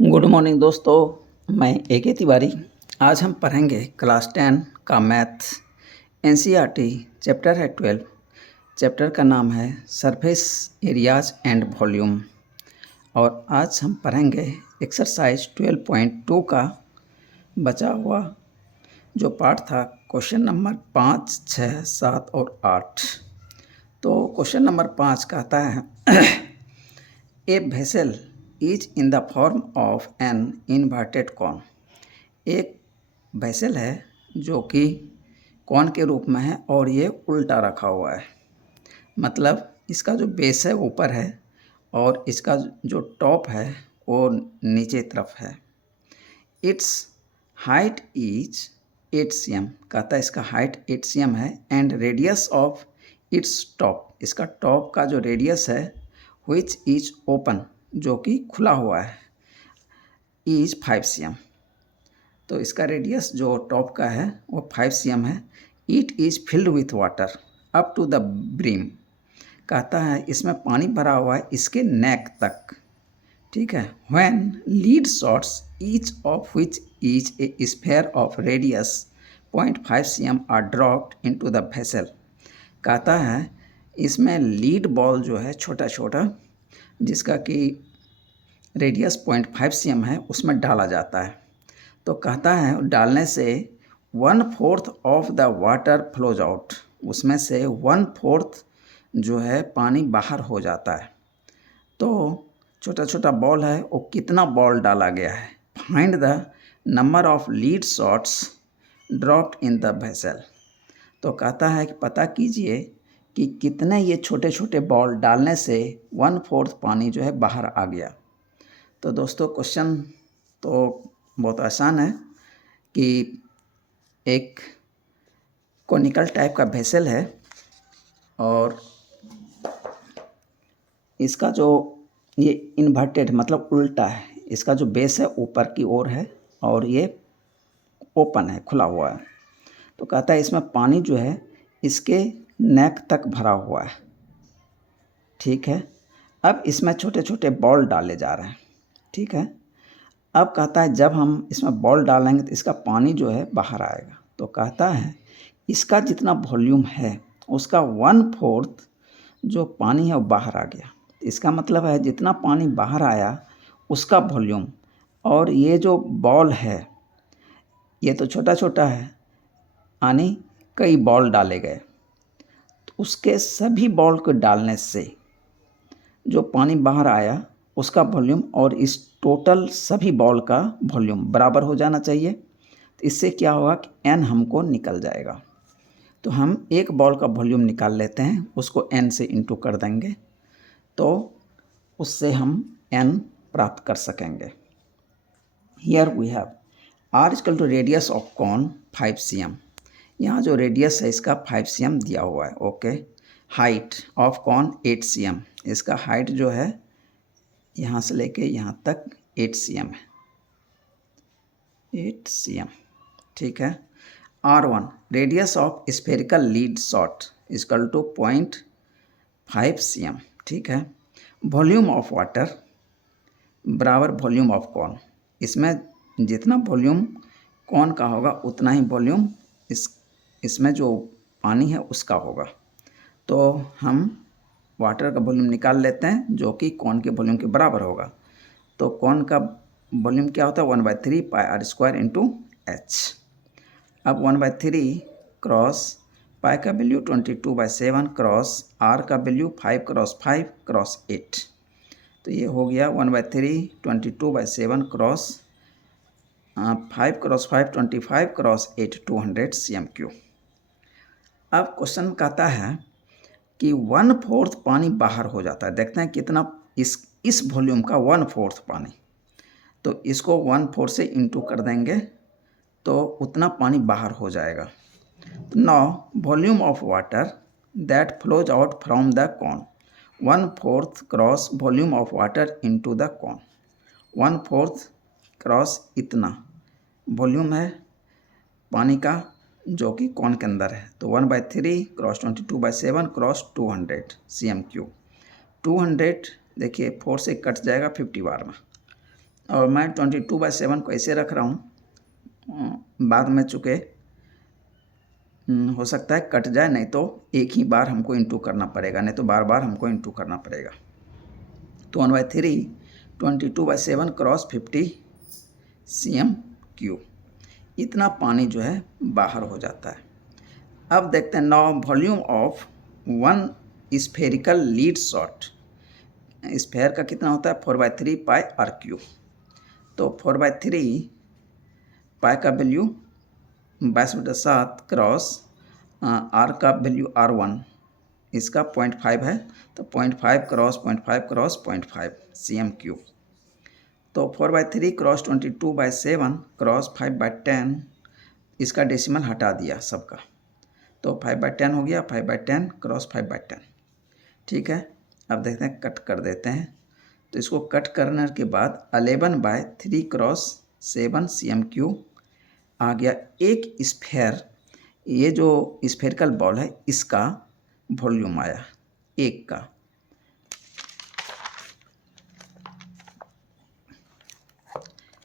Good morning दोस्तों, मैं A K. Tiwari. आज हम पढ़ेंगे क्लास 10 का मैथ एनसीईआरटी। चैप्टर है 12। चैप्टर का नाम है सरफेस एरियाज एंड वॉल्यूम। और आज हम पढ़ेंगे एक्सरसाइज 12.2 का बचा हुआ जो पार्ट था, क्वेश्चन नंबर 5, 6, 7 और 8। तो क्वेश्चन नंबर 5 कहता है a vessel is in the form of an inverted cone. एक वेसल है जो कि कॉन के रूप में है और ये उल्टा रखा हुआ है। मतलब इसका जो बेस है ऊपर है और इसका जो टॉप है वो नीचे तरफ है। It's height is 8 cm। कहता है इसका हाइट 8 cm है and radius of its top, इसका टॉप का जो रेडियस है विच इज ओपन, जो कि खुला हुआ है, इज 5 cm। तो इसका रेडियस जो टॉप का है वो 5 cm है। It is filled with water up to the brim. कहता है इसमें पानी भरा हुआ है इसके नेक तक। ठीक है। When lead shots each of which is a sphere of radius 0.5 cm are dropped into the vessel. कहता है इसमें लीड बॉल जो है छोटा छोटा, जिसका कि रेडियस 0.5 cm है, उसमें डाला जाता है। तो कहता है डालने से 1/4 of the water flows out, उसमें से 1/4 जो है पानी बाहर हो जाता है। तो छोटा छोटा बॉल है, वो कितना बॉल डाला गया है। Find the number of lead shots dropped in the vessel. तो कहता है कि पता कीजिए कि कितने ये छोटे छोटे बॉल डालने से 1/4 पानी जो है बाहर आ गया। तो दोस्तों क्वेश्चन तो बहुत आसान है कि एक कोनिकल टाइप का वेसल है और इसका जो ये इन्वर्टेड मतलब उल्टा है, इसका जो बेस है ऊपर की ओर है और ये ओपन है, खुला हुआ है। तो कहता है इसमें पानी जो है इसके नेक तक भरा हुआ है। ठीक है। अब इसमें छोटे छोटे बॉल डाले जा रहे हैं। ठीक है। अब कहता है जब हम इसमें बॉल डालेंगे तो इसका पानी जो है बाहर आएगा। तो कहता है इसका जितना वॉल्यूम है उसका 1/4 जो पानी है वो बाहर आ गया। इसका मतलब है जितना पानी बाहर आया उसका वॉल्यूम, और ये जो बॉल है ये तो छोटा छोटा है, यानी कई बॉल डाले गए, तो उसके सभी बॉल को डालने से जो पानी बाहर आया उसका वॉल्यूम और इस टोटल सभी बॉल का वॉल्यूम बराबर हो जाना चाहिए। तो इससे क्या होगा कि n हमको निकल जाएगा। तो हम एक बॉल का वॉल्यूम निकाल लेते हैं, उसको n से इंटू कर देंगे तो उससे हम n प्राप्त कर सकेंगे। Here we have r equal to radius of cone 5 cm। यहाँ जो रेडियस है इसका 5 cm दिया हुआ है। Okay. Height of cone 8 cm, इसका हाइट जो है यहाँ से लेके यहाँ तक 8 cm है, 8 cm। ठीक है। R1 radius of spherical lead shot equal to 0.5 cm। ठीक है। वॉल्यूम ऑफ वाटर बराबर वॉल्यूम ऑफ कॉन, इसमें जितना वॉल्यूम कॉन का होगा उतना ही वॉल्यूम इसमें जो पानी है उसका होगा। तो हम वाटर का वॉल्यूम निकाल लेते हैं जो कि कॉन के वॉल्यूम के बराबर होगा। तो कॉन का वॉल्यूम क्या होता है 1/3 πr² इंटू एच। अब 1/3 क्रॉस पाई का वैल्यू 22/7 क्रॉस आर का वैल्यू 5 क्रॉस 5 क्रॉस 8। तो ये हो गया 1/3 22/7 क्रॉस 5 क्रॉस 5 25 क्रॉस 8 200 cm3। अब क्वेश्चन कहता है कि 1/4 पानी बाहर हो जाता है। देखते हैं कितना इस वॉल्यूम का 1/4 पानी। तो इसको 1/4 से इंटू कर देंगे तो उतना पानी बाहर हो जाएगा। Now volume of water that flows out from the cone 1/4 cross volume of water into the cone. 1/4 cross इतना वॉल्यूम है पानी का जो कि कॉन के अंदर है। तो 1/3 क्रॉस 22/7 क्रॉस 200 cm3। 200 देखिए 4 से कट जाएगा 50 बार में। और मैं 22/7 को ऐसे रख रहा हूँ, बाद में चूँकि हो सकता है कट जाए, नहीं तो एक ही बार हमको इंटू करना पड़ेगा, नहीं तो बार बार हमको इंटू करना पड़ेगा। तो 1/3 22/7 क्रॉस 50 cm3 इतना पानी जो है बाहर हो जाता है। अब देखते हैं now volume of 1 spherical lead shot. Sphere का कितना होता है 4/3 पाई r3। तो 4/3 पाई का वैल्यू 22/7 क्रॉस r का वैल्यू r1, इसका 0.5 है, तो 0.5 क्रॉस 0.5 क्रॉस 0.5 cm3। तो 4/3 क्रॉस 22/7 क्रॉस 5/10, इसका डेसिमल हटा दिया सबका, तो 5/10 हो गया, 5/10 क्रॉस 5/10। ठीक है, अब देखते हैं कट कर देते हैं। तो इसको कट करने के बाद 11/3 क्रॉस 7 cm3 आ गया। एक स्फेयर, ये जो स्फेरिकल बॉल है इसका वॉल्यूम आया एक का।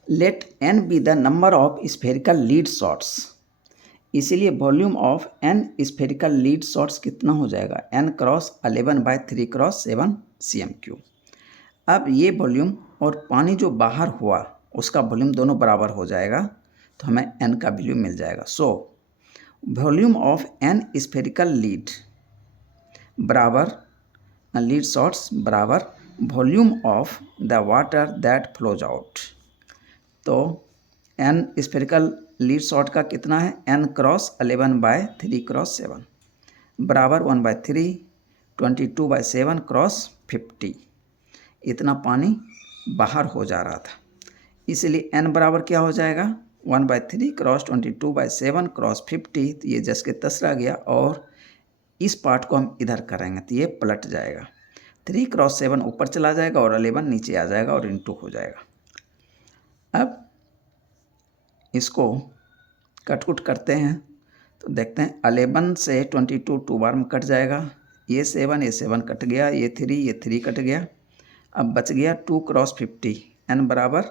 Let n be the number of spherical lead shots, इसीलिए volume of n spherical lead shots कितना हो जाएगा n क्रॉस 11/3 क्रॉस 7 cm3। अब ये वॉल्यूम और पानी जो बाहर हुआ उसका वॉल्यूम दोनों बराबर हो जाएगा, तो हमें n का वैल्यू मिल जाएगा। So volume of n spherical lead बराबर लीड शॉट्स बराबर volume of the water that flows out. तो n स्फेरिकल लीड शॉट का कितना है n क्रॉस 11/3 क्रॉस 7 बराबर 1/3 22/7 क्रॉस 50। इतना पानी बाहर हो जा रहा था, इसलिए n बराबर क्या हो जाएगा 1/3 क्रॉस 22/7 क्रॉस 50। तो ये जस के तस रह गया, और इस पार्ट को हम इधर करेंगे तो ये पलट जाएगा, 3 क्रॉस 7 ऊपर चला जाएगा और 11 नीचे आ जाएगा और इंटू हो जाएगा। अब इसको कट करते हैं तो देखते हैं 11 से 22 2 बार में कट जाएगा, ये 7 कट गया, ये 3 कट गया। अब बच गया 2 क्रॉस 50, n बराबर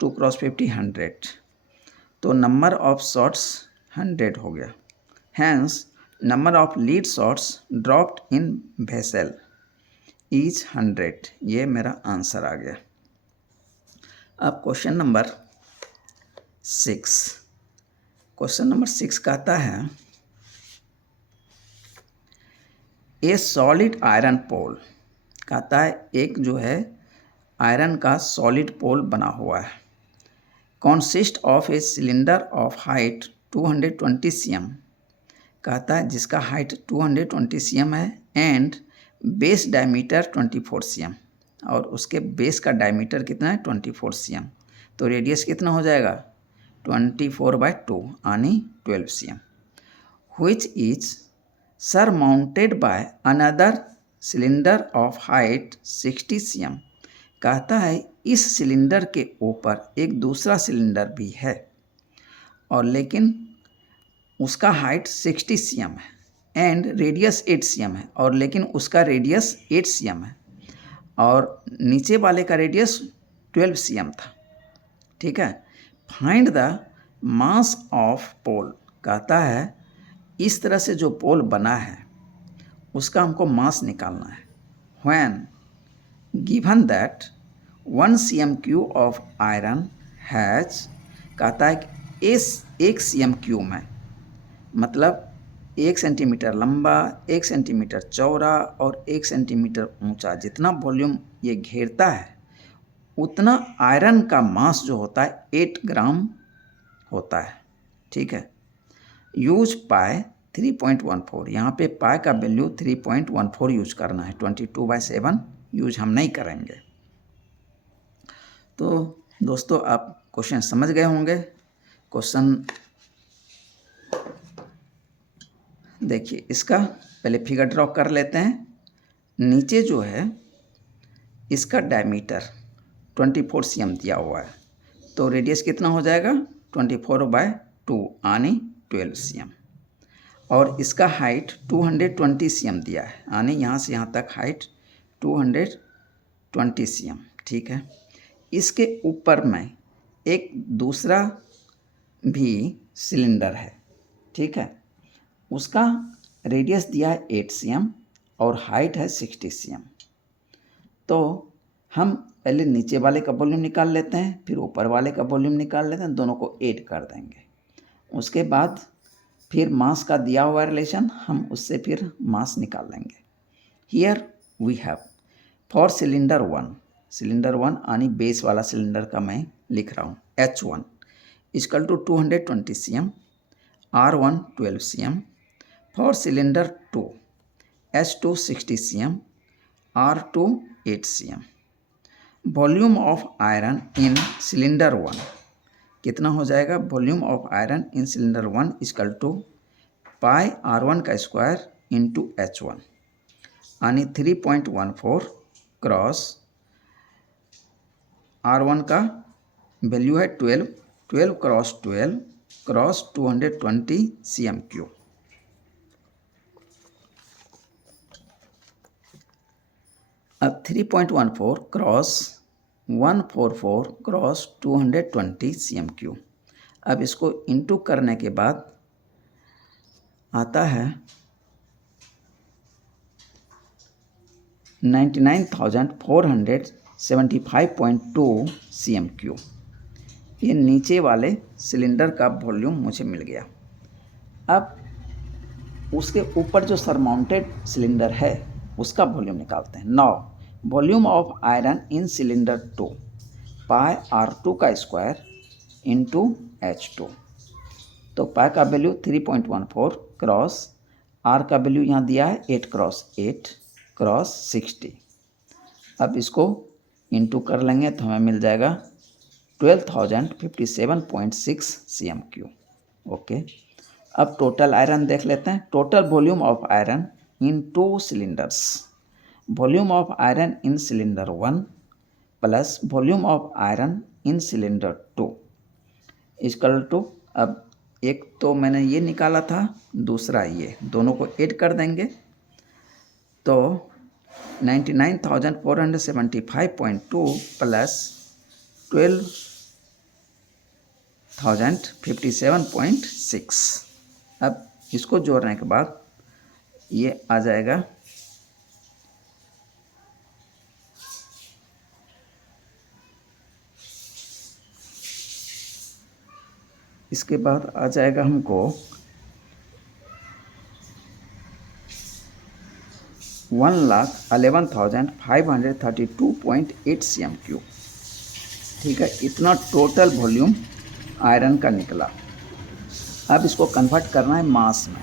2 क्रॉस 50 100। तो नंबर ऑफ शॉट्स 100 हो गया। Hence number of lead shots dropped in vessel is 100। ये मेरा आंसर आ गया। अब क्वेश्चन नंबर 6। क्वेश्चन नंबर 6 कहता है ए सॉलिड आयरन पोल, कहता है एक जो है आयरन का सॉलिड पोल बना हुआ है, consist of a cylinder of height 220 cm, कहता है जिसका हाइट 220 cm है, एंड बेस डायमीटर 24 cm, और उसके बेस का डायमीटर कितना है 24 cm। तो रेडियस कितना हो जाएगा 24/2 यानी 12 cm, which is surmounted by another cylinder of height 60 cm, कहता है इस सिलेंडर के ऊपर एक दूसरा सिलेंडर भी है, और लेकिन उसका हाइट 60 cm है एंड रेडियस 8 cm है, और लेकिन उसका रेडियस 8 cm है और नीचे वाले का रेडियस 12 cm था। ठीक है, फाइंड द मास ऑफ पोल, कहता है इस तरह से जो पोल बना है उसका हमको मास निकालना है। When given that 1 cm³ of iron has, कहता है कि इस 1 cm³ में मतलब 1 सेंटीमीटर लंबा, 1 सेंटीमीटर चौड़ा और 1 सेंटीमीटर ऊंचा, जितना वॉल्यूम ये घेरता है उतना आयरन का मास जो होता है 8 ग्राम होता है। ठीक है, यूज पाए 3.14, यहाँ पे पाए का वैल्यू 3.14 यूज करना है, 22/7 यूज हम नहीं करेंगे। तो दोस्तों आप क्वेश्चन समझ गए होंगे। क्वेश्चन देखिए, इसका पहले फिगर ड्रॉ कर लेते हैं। नीचे जो है इसका डायमीटर 24 cm दिया हुआ है, तो रेडियस कितना हो जाएगा 24/2 यानी 12 cm, और इसका हाइट 220 cm दिया है, यानी यहाँ से यहाँ तक हाइट 220 cm। ठीक है, इसके ऊपर में एक दूसरा भी सिलेंडर है, ठीक है। उसका रेडियस दिया है 8 cm और हाइट है 60 cm। तो हम पहले नीचे वाले का वॉल्यूम निकाल लेते हैं, फिर ऊपर वाले का वॉल्यूम निकाल लेते हैं, दोनों को ऐड कर देंगे। उसके बाद फिर मास का दिया हुआ रिलेशन, हम उससे फिर मास निकाल लेंगे। Here we have for cylinder 1 यानी बेस वाला सिलेंडर का मैं लिख रहा हूँ, H1 equal to 220 cm, R1 12 cm। For cylinder 2 H2 60 cm, R2 8 cm। Volume of iron in cylinder 1 कितना हो जाएगा? Volume of iron in cylinder 1 equal to pi R1 का स्क्वायर इंटू H1 यानी 3.14 क्रॉस R1 का value है 12 cross 12 cross 220 cm3। अब 3.14 cross 144 cross 220 cm3। अब इसको इंटू करने के बाद आता है 99,475.2 cm3। ये नीचे वाले सिलेंडर का वॉल्यूम मुझे मिल गया। अब उसके ऊपर जो सरमाउंटेड सिलेंडर है उसका वॉल्यूम निकालते हैं। Now volume of iron in cylinder 2 pi R2 का स्क्वायर इंटू H2। तो पाई का वैल्यू 3.14 क्रॉस R का वैल्यू यहाँ दिया है 8 क्रॉस 8 क्रॉस 60। अब इसको इंटू कर लेंगे तो हमें मिल जाएगा 12,057.6 cm3। ओके, अब टोटल आयरन देख लेते हैं। Total volume of iron in 2 cylinders, volume of iron in cylinder 1 plus volume of iron in cylinder 2 equal to, अब एक तो मैंने ये निकाला था, दूसरा ये, दोनों को ऐड कर देंगे तो 99,475.2 प्लस 12,057.6। अब इसको जोड़ने के बाद ये आ जाएगा इसके बाद आ जाएगा हमको 1,11,532.8 cm3। ठीक है, इतना टोटल वॉल्यूम आयरन का निकला। अब इसको कन्वर्ट करना है मास में।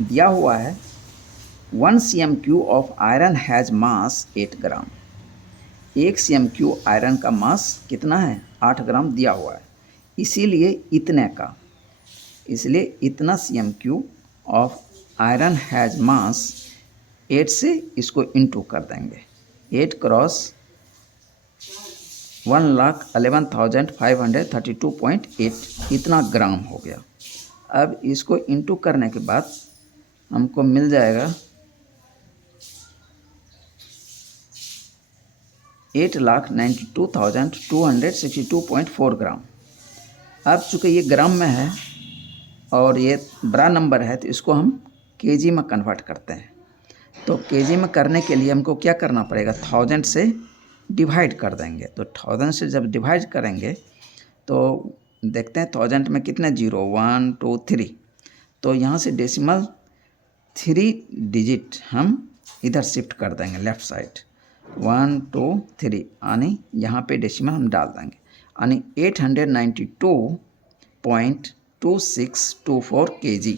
दिया हुआ है 1 cm3 of iron has mass 8 gram. 1 cm3 iron का मास कितना है? 8 ग्राम दिया हुआ है, इसीलिए इतना cm3 ऑफ आयरन हैज़ मास 8 से इसको इंटू कर देंगे। 8 क्रॉस 1,11,532.8 इतना ग्राम हो गया। अब इसको इंटू करने के बाद हमको मिल जाएगा 8,92,262.4 ग्राम। अब चूँकि ये ग्राम में है और ये बड़ा नंबर है तो इसको हम केजी में कन्वर्ट करते हैं। तो केजी में करने के लिए हमको क्या करना पड़ेगा? 1000 से डिवाइड कर देंगे। तो 1000 से जब डिवाइड करेंगे तो देखते हैं 1000 में कितने जीरो, 1 2 3, तो यहाँ से डेसिमल 3 डिजिट हम इधर शिफ्ट कर देंगे लेफ़्ट साइड, 1 2 3 यानी यहाँ पे डेसिमल हम डाल देंगे, यानी 892.2624 kg।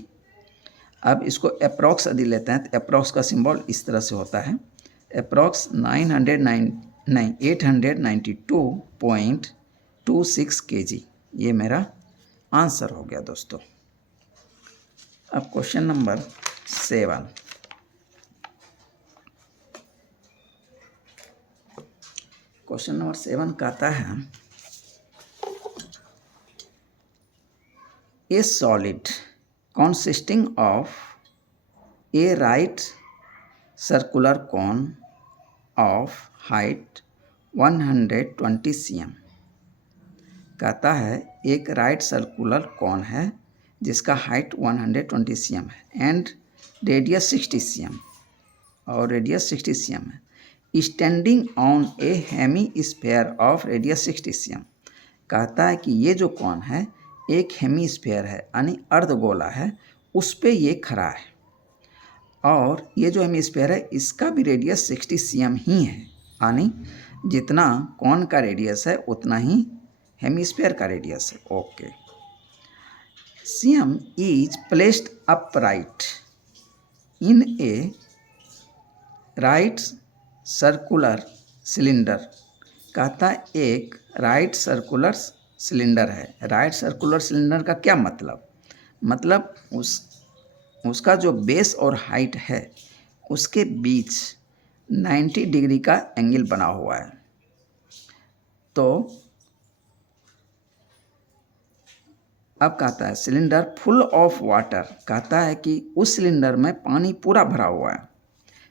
अब इसको अप्रॉक्स यदि लेते हैं तो अप्रॉक्स का सिंबल इस तरह से होता है, अप्रॉक्स 892.26 kg। ये मेरा आंसर हो गया दोस्तों। अब क्वेश्चन नंबर 7। क्वेश्चन नंबर 7 कहता है ए solid consisting of a right circular cone of height 120 cm। कहता है एक राइट सर्कुलर कॉन है जिसका हाइट 120 cm है एंड रेडियस 60 cm और रेडियस 60 cm है, standing on a hemisphere of radius 60 cm। कहता है कि ये जो कॉन है एक हेमी स्फीयर है यानी अर्धगोला है, उस पे ये खड़ा है और ये जो हेमिस्फीयर है इसका भी रेडियस 60 cm ही है, यानी जितना कॉन का रेडियस है उतना ही हेमिस्फीयर का रेडियस है। Okay. CM is placed upright in A right circular cylinder. कहता है एक राइट सर्कुलर सिलेंडर है। राइट सर्कुलर सिलेंडर का क्या मतलब उसका जो बेस और हाइट है उसके बीच 90 डिग्री का एंगल बना हुआ है। तो अब कहता है सिलेंडर फुल ऑफ वाटर। कहता है कि उस सिलेंडर में पानी पूरा भरा हुआ है।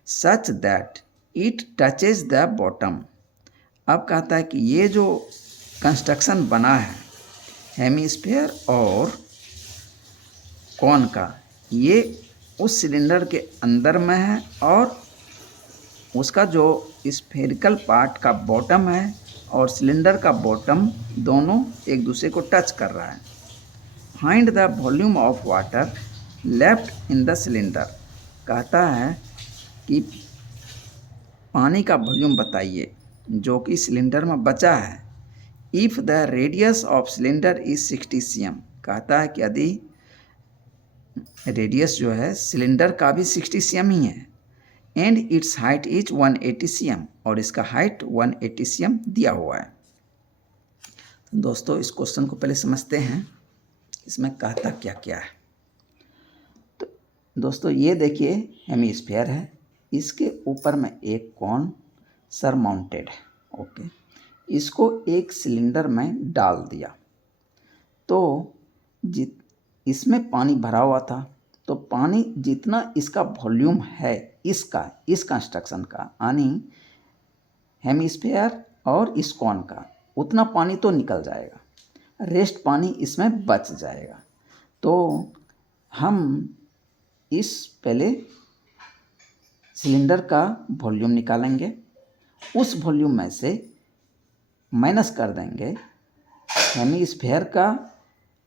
Such that it touches the bottom. अब कहता है कि ये जो कंस्ट्रक्शन बना है हेमिस्फीयर और कॉन का, ये उस सिलेंडर के अंदर में है और उसका जो स्फेरिकल पार्ट का बॉटम है और सिलेंडर का बॉटम दोनों एक दूसरे को टच कर रहा है। Find the volume of water left in the cylinder. कहता है कि पानी का वॉल्यूम बताइए जो कि सिलेंडर में बचा है। If the radius of cylinder is 60 cm। कहता है कि यदि रेडियस जो है सिलेंडर का भी 60 cm ही है and it's height is 180 cm और इसका हाइट 180 cm दिया हुआ है। तो दोस्तों इस क्वेश्चन को पहले समझते हैं, इसमें कहता क्या क्या है। तो दोस्तों ये देखिए हेमिस्फीयर है, इसके ऊपर में एक कॉन सरमाउंटेड है। ओके, इसको एक सिलेंडर में डाल दिया तो इसमें पानी भरा हुआ था, तो पानी जितना इसका वॉल्यूम है इस कंस्ट्रक्शन का यानी हेमिस्फीयर और इस कॉन का, उतना पानी तो निकल जाएगा, रेस्ट पानी इसमें बच जाएगा। तो हम इस पहले सिलेंडर का वॉल्यूम निकालेंगे, उस वॉल्यूम में से माइनस कर देंगे हेमिस्फीयर का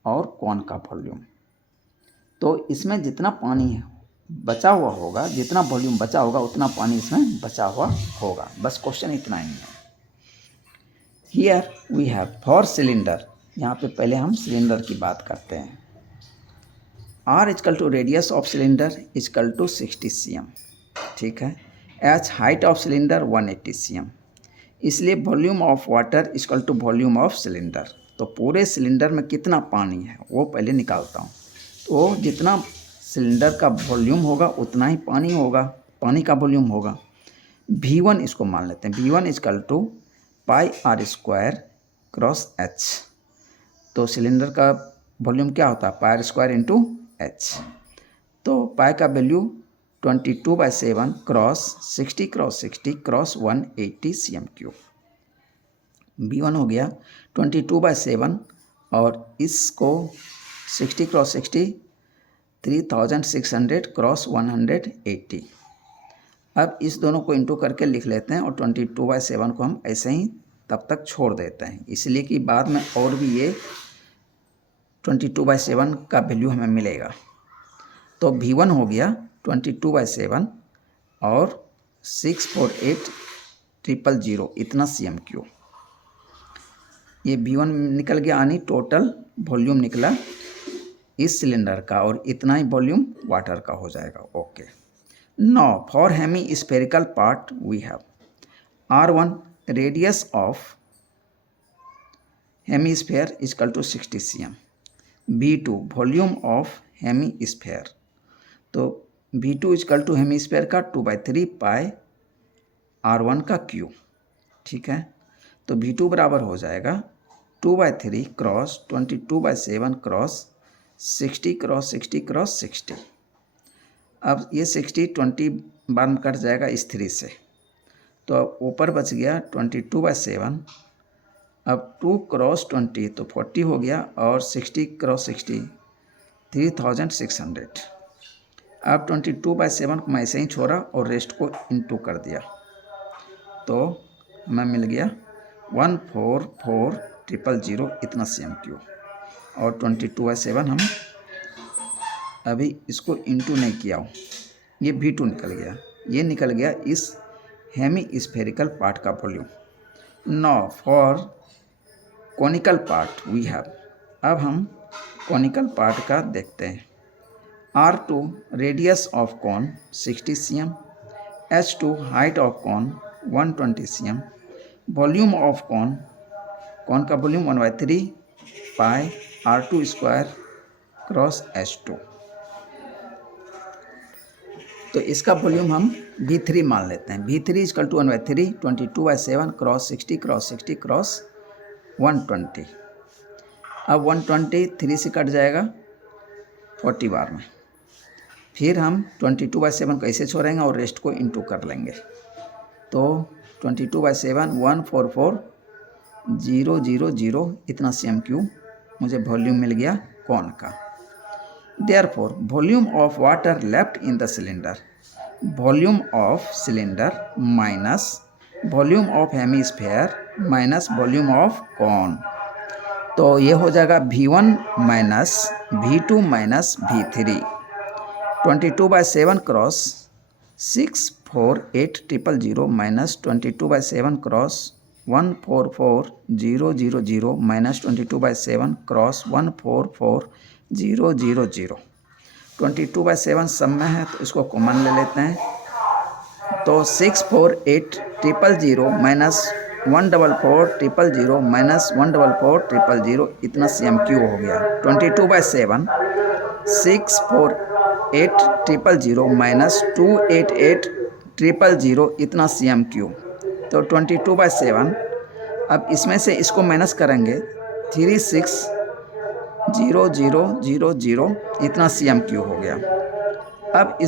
और कॉन का वॉल्यूम। तो इसमें जितना पानी बचा हुआ होगा, जितना वॉल्यूम बचा होगा उतना पानी इसमें बचा हुआ होगा। बस क्वेश्चन इतना ही है। Here we have for cylinder, यहाँ पे पहले हम सिलेंडर की बात करते हैं। R equal to radius of cylinder equal to 60 cm। ठीक है। H height of cylinder 180 cm। इसलिए volume of water equal to volume of cylinder. तो पूरे सिलेंडर में कितना पानी है वो पहले निकालता हूँ। तो जितना सिलेंडर का वॉल्यूम होगा उतना ही पानी होगा, पानी का वॉल्यूम होगा। V1 इसको मान लेते हैं। V1 equal to pi R square cross H। तो सिलेंडर का वॉल्यूम क्या होता है, pi R square into H। तो पाई का value 22/7 cross 60 cross 180 cm3। V1 हो गया 22/7 और इसको 60 क्रॉस 60 3600 क्रॉस 180। अब इस दोनों को इंटू करके लिख लेते हैं और 22/7 को हम ऐसे ही तब तक छोड़ देते हैं, इसलिए कि बाद में और भी ये 22/7 का वैल्यू हमें मिलेगा। तो V1 हो गया 22/7 और 648,000 इतना cm3। ये V1 निकल गया यानी टोटल वॉल्यूम निकला इस सिलेंडर का और इतना ही वॉल्यूम वाटर का हो जाएगा। Okay. Now for hemispherical part we have R1 radius of hemisphere equal to 60 cm। V2 volume of hemisphere. तो V2 इजकल टू हेमिस्फीयर का 2/3 पाई R1 का क्यू। ठीक है। तो V2 बराबर हो जाएगा 2/3 क्रॉस 22/7 क्रॉस 60 क्रॉस 60 क्रॉस 60। अब ये 60 20 बार में कट जाएगा इस 3 से, तो अब ऊपर बच गया 22/7। अब 2 क्रॉस 20 तो 40 हो गया, और 60 क्रॉस 60 3600। अब 22/7 को मैं ऐसे ही छोड़ा और रेस्ट को इंटू कर दिया, तो हमें मिल गया 144,000 इतना CMQ। और 22/7 हम अभी इसको इंटू नहीं किया हूँ, ये V2 निकल गया, ये निकल गया इस हेमी स्फेरिकल पार्ट का volume. Now for conical part we have, अब हम कॉनिकल पार्ट का देखते हैं। R2 radius of cone 60 cm, H2 height of cone 120 cm, volume of cone का volume 1/3 pi R2 square cross H2। तो इसका volume हम V3 मान लेते हैं। V3 equal to 1/3 22/7 cross 60 cross 60 cross 120। अब 120 3 से कट जाएगा 40 बार में। फिर हम 22/7 को ऐसे छोड़ेंगे और रेस्ट को इंटू कर लेंगे, तो 22/7 144,000 इतना CMQ मुझे वॉल्यूम मिल गया कॉन का। Therefore, volume of water left in the cylinder, volume of cylinder minus volume of hemisphere minus volume of cone, तो ये हो जाएगा V1 minus V2 minus V3। 22/7 cross 648,000 minus 22/7 cross 144,000 minus 22/7 cross 144,000। 22/7 सब में है तो इसको कॉमन ले लेते हैं, तो 648,000 माइनस 144,000 माइनस 144,000 इतना CMQ हो गया। 22/7 648,000 माइनस 288,000 इतना CMQ, तो 22/7। अब इसमें से इसको माइनस करेंगे 36,000 इतना CMQ हो गया। अब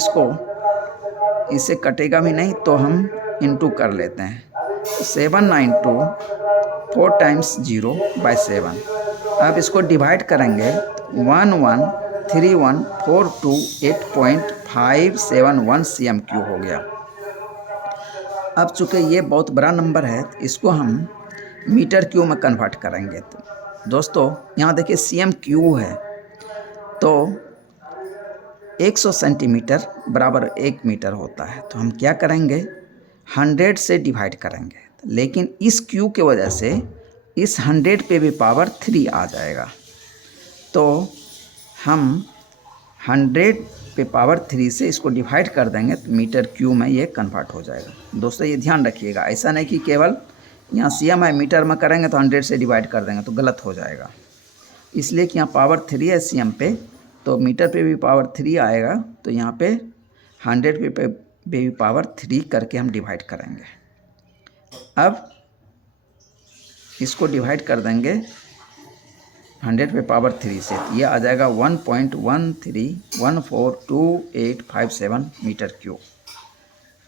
इससे कटेगा भी नहीं तो हम इंटू कर लेते हैं, 792 4 टाइम्स 0/7। अब इसको डिवाइड करेंगे 1131,428.571 CMQ हो गया। अब चूँकि ये बहुत बड़ा नंबर है, इसको हम मीटर क्यू में कन्वर्ट करेंगे। तो दोस्तों यहाँ देखिए CMQ है, तो 100 सेंटीमीटर बराबर 1 मीटर होता है, तो हम क्या करेंगे 100 से डिवाइड करेंगे, लेकिन इस Q के वजह से इस 100 पे भी पावर 3 आ जाएगा, तो हम 100 पे पावर 3 से इसको डिवाइड कर देंगे तो मीटर क्यू में ये कन्वर्ट हो जाएगा। दोस्तों ये ध्यान रखिएगा, ऐसा नहीं कि केवल यहाँ CM है मीटर में करेंगे तो 100 से डिवाइड कर देंगे तो गलत हो जाएगा, इसलिए कि यहाँ पावर 3 है CM पे, तो मीटर पे भी पावर 3 आएगा, तो यहाँ पे 100 पे भी पावर 3 करके हम डिवाइड करेंगे। अब इसको डिवाइड कर देंगे 100 पे पावर 3 से, ये आ जाएगा 1.13142857 मीटर क्यूब।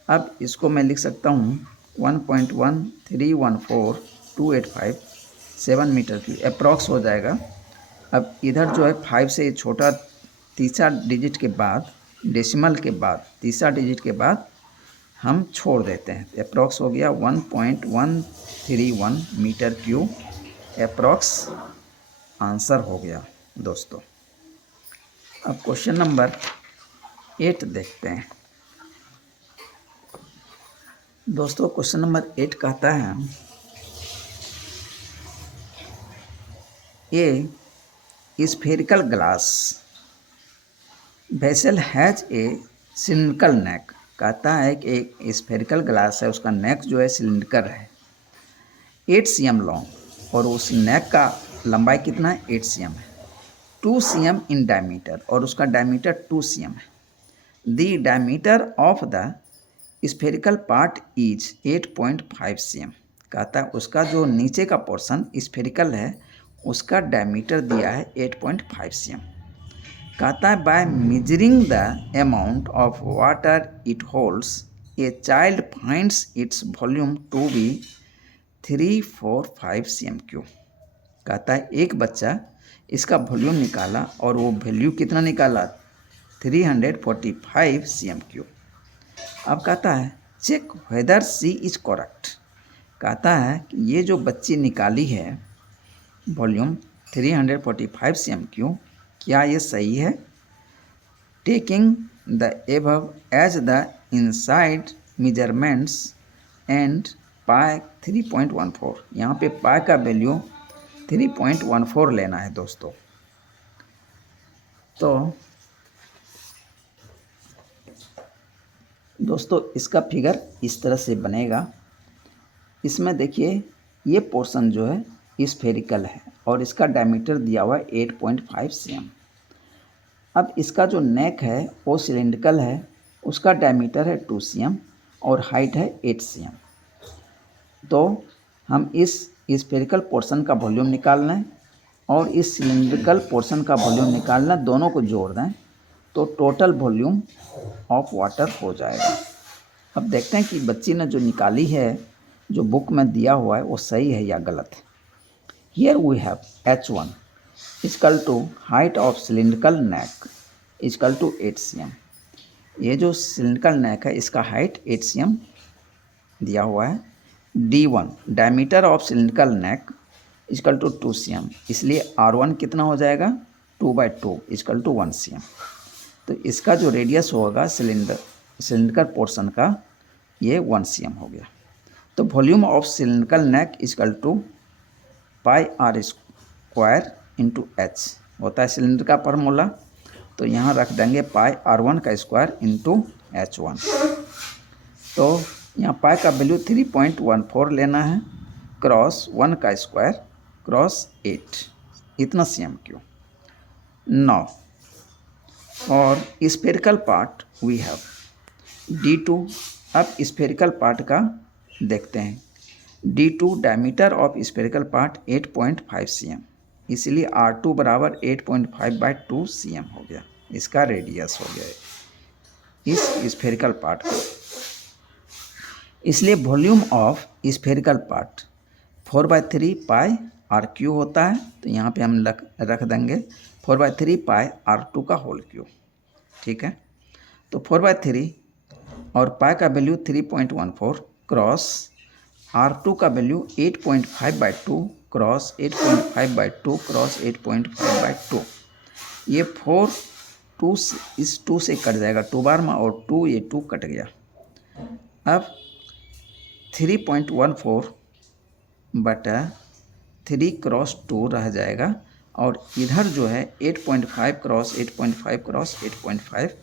अब इसको मैं लिख सकता हूँ 1.13142857 मीटर क्यूब अप्रॉक्स हो जाएगा। अब इधर जो है 5 से छोटा तीसरा डिजिट के बाद, डेसिमल के बाद तीसरा डिजिट के बाद हम छोड़ देते हैं, अप्रॉक्स हो गया 1.131 मीटर क्यूब अप्रॉक्स आंसर हो गया दोस्तों। अब क्वेश्चन नंबर 8 देखते हैं दोस्तों। क्वेश्चन नंबर 8 कहता है a spherical glass vessel has a cylindrical neck. कहता है कि एक स्फेरिकल ग्लास है, उसका नेक जो है सिलिंड्रिकल है, 8 cm लॉन्ग, और उस नेक का लंबाई कितना है 8 cm है, 2 cm इन डायमीटर, और उसका डायमीटर 2 cm है। The diameter of the spherical part is 8.5 cm। कहता है उसका जो नीचे का पोर्शन स्फेरिकल है उसका डायमीटर दिया है 8.5 cm। कहता है by measuring the amount of water it holds a child finds its volume to be 345 cm3। कहता है एक बच्चा इसका वॉल्यूम निकाला और वो वैल्यू कितना निकाला, 345 cm3। अब कहता है check whether she is correct. कहता है कि ये जो बच्ची निकाली है वॉल्यूम 345 cm3, क्या ये सही है। Taking the above as the inside measurements and pi 3.14। यहाँ पे पाई का वैल्यू 3.14 लेना है दोस्तों। तो दोस्तों इसका फिगर इस तरह से बनेगा। इसमें देखिए ये पोर्शन जो है स्फेरिकल है और इसका डायमीटर दिया हुआ है 8.5 cm। अब इसका जो नेक है वो सिलेंड्रिकल है, उसका डायमीटर है 2 cm और हाइट है 8 cm। तो हम इस स्फेरिकल पोर्शन का वॉल्यूम निकालना है और इस सिलेंड्रिकल पोर्शन का वॉल्यूम निकालना, दोनों को जोड़ दें तो टोटल वॉल्यूम ऑफ वाटर हो जाएगा। अब देखते हैं कि बच्ची ने जो निकाली है, जो बुक में दिया हुआ है, वो सही है या गलत है। Here we have H1 equal to height of cylindrical neck equal to 8 cm। ये जो सिलिंड्रिकल नेक है इसका हाइट 8 cm दिया हुआ है। D1 diameter of cylindrical neck equal to 2 cm, इसलिए R1 कितना हो जाएगा, 2/2 इक्वल टू 1 cm। तो इसका जो रेडियस होगा सिलिंड्रिकल पोर्शन का, ये 1 cm हो गया। तो volume of cylindrical neck equal to pi R square into H होता है सिलेंडर का फार्मूला। तो यहाँ रख देंगे पाई R1 का स्क्वायर इंटू H1। तो यहाँ पाई का वैल्यू 3.14 लेना है, क्रॉस 1 का स्क्वायर क्रॉस 8, इतना cm3। नाउ और spherical part we have D2। अब स्फेरिकल पार्ट का देखते हैं। D2 diameter of spherical part 8.5 cm, इसलिए R2 बराबर 8.5/2 cm हो गया। इसका रेडियस हो गया इस स्फेरिकल पार्ट का। इसलिए volume of spherical part 4/3 pi R3 होता है। तो यहाँ पे हम रख देंगे 4/3 पाई R2 का होल क्यूब। ठीक है, तो 4/3 और पाई का वैल्यू 3.14 क्रॉस R2 का वैल्यू 8.5/2 क्रॉस 8.5/2 क्रॉस 8.5/2। ये 4 2 इस 2 से कट जाएगा 2 बार में, और 2 ये 2 कट गया। अब 3.14 बटा 3 क्रॉस 2 रह जाएगा, और इधर जो है 8.5 क्रॉस 8.5 क्रॉस 8.5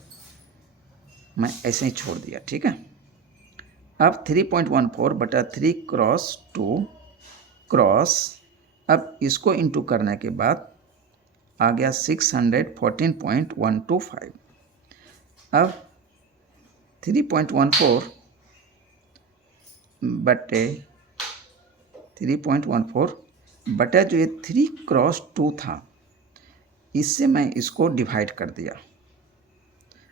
मैं ऐसे ही छोड़ दिया। ठीक है, अब 3.14 बटा 3 क्रॉस 2 क्रॉस, अब इसको इंटू करने के बाद आ गया 614.125। अब 3.14 बटे 3.14 बटा जो ये 3 क्रॉस 2 था, इससे मैं इसको डिवाइड कर दिया।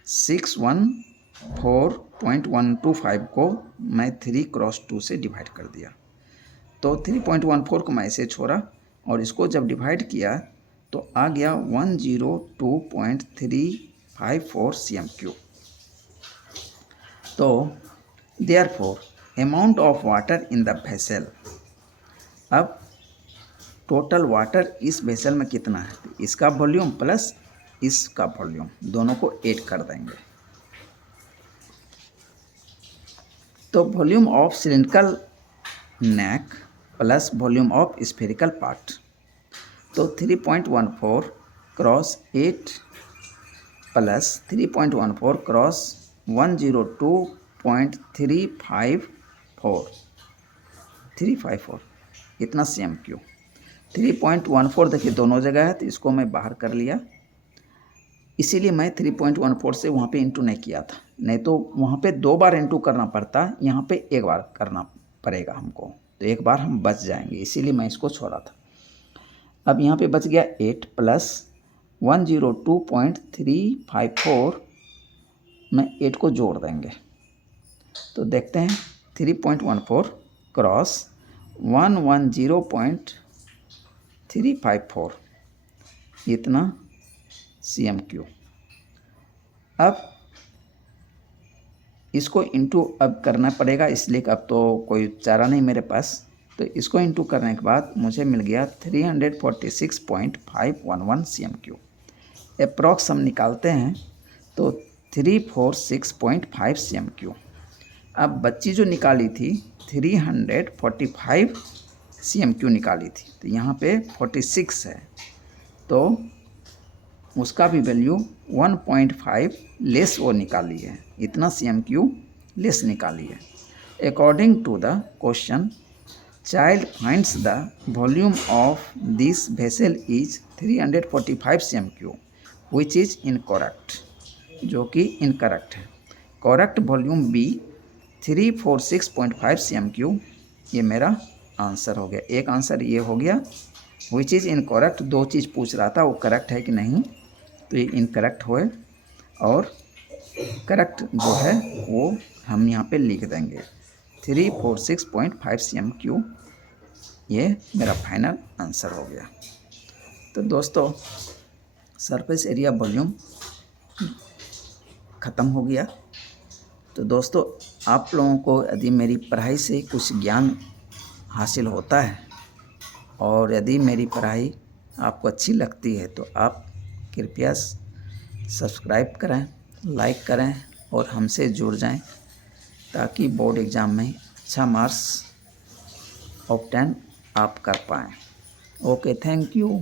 614.125 को मैं 3 क्रॉस 2 से डिवाइड कर दिया। तो 3.14 को मैं ऐसे छोड़ा और इसको जब डिवाइड किया तो आ गया 102.354 cm3। तो therefore amount of water in the vessel. अब टोटल वाटर इस वेसल में कितना है, इसका वॉल्यूम प्लस इसका वॉल्यूम दोनों को ऐड कर देंगे। तो volume of cylindrical neck plus volume of spherical part, तो 3.14 क्रॉस 8 प्लस 3.14 क्रॉस 102.354 इतना cm3। 3.14 देखिए दोनों जगह है, तो इसको मैं बाहर कर लिया। इसीलिए मैं 3.14 से वहाँ पे इंटू नहीं किया था, नहीं तो वहाँ पे 2 बार इंटू करना पड़ता, यहाँ पे 1 बार करना पड़ेगा हमको, तो 1 बार हम बच जाएंगे, इसीलिए मैं इसको छोड़ा था। अब यहाँ पे बच गया 8 प्लस 102.354 में 8 को जोड़ देंगे, तो देखते हैं 3.14 क्रॉस 110.354 इतना CMQ। अब इसको इंटू अब करना पड़ेगा, इसलिए अब तो कोई चारा नहीं मेरे पास। तो इसको इंटू करने के बाद मुझे मिल गया 346.511 CMQ। अप्रॉक्स हम निकालते हैं तो 346.5 CMQ। अब बच्ची जो निकाली थी 345 CMQ निकाली थी, तो यहाँ पे 46 है, तो उसका भी वैल्यू 1.5 लेस वो निकाली है, इतना CMQ लेस निकाली है। According to the question, child finds the volume of this vessel is 345 CMQ which is incorrect, जो कि इनकरेक्ट है। करेक्ट वॉल्यूम बी 346.5 CMQ, ये मेरा आंसर हो गया। एक आंसर ये हो गया। विच इज़ इनकरेक्ट, दो चीज़ पूछ रहा था, वो करेक्ट है कि नहीं, तो ये इनकरेक्ट हुए, और करेक्ट जो है वो हम यहाँ पे लिख देंगे 346.5 CMQ, ये मेरा फाइनल आंसर हो गया। तो दोस्तों सरफेस एरिया वॉल्यूम ख़त्म हो गया। तो दोस्तों आप लोगों को यदि मेरी पढ़ाई से कुछ ज्ञान हासिल होता है और यदि मेरी पढ़ाई आपको अच्छी लगती है तो आप कृपया सब्सक्राइब करें, लाइक करें और हमसे जुड़ जाएं, ताकि बोर्ड एग्ज़ाम में अच्छा मार्क्स ऑब्टेन आप कर पाएँ। Okay, thank you.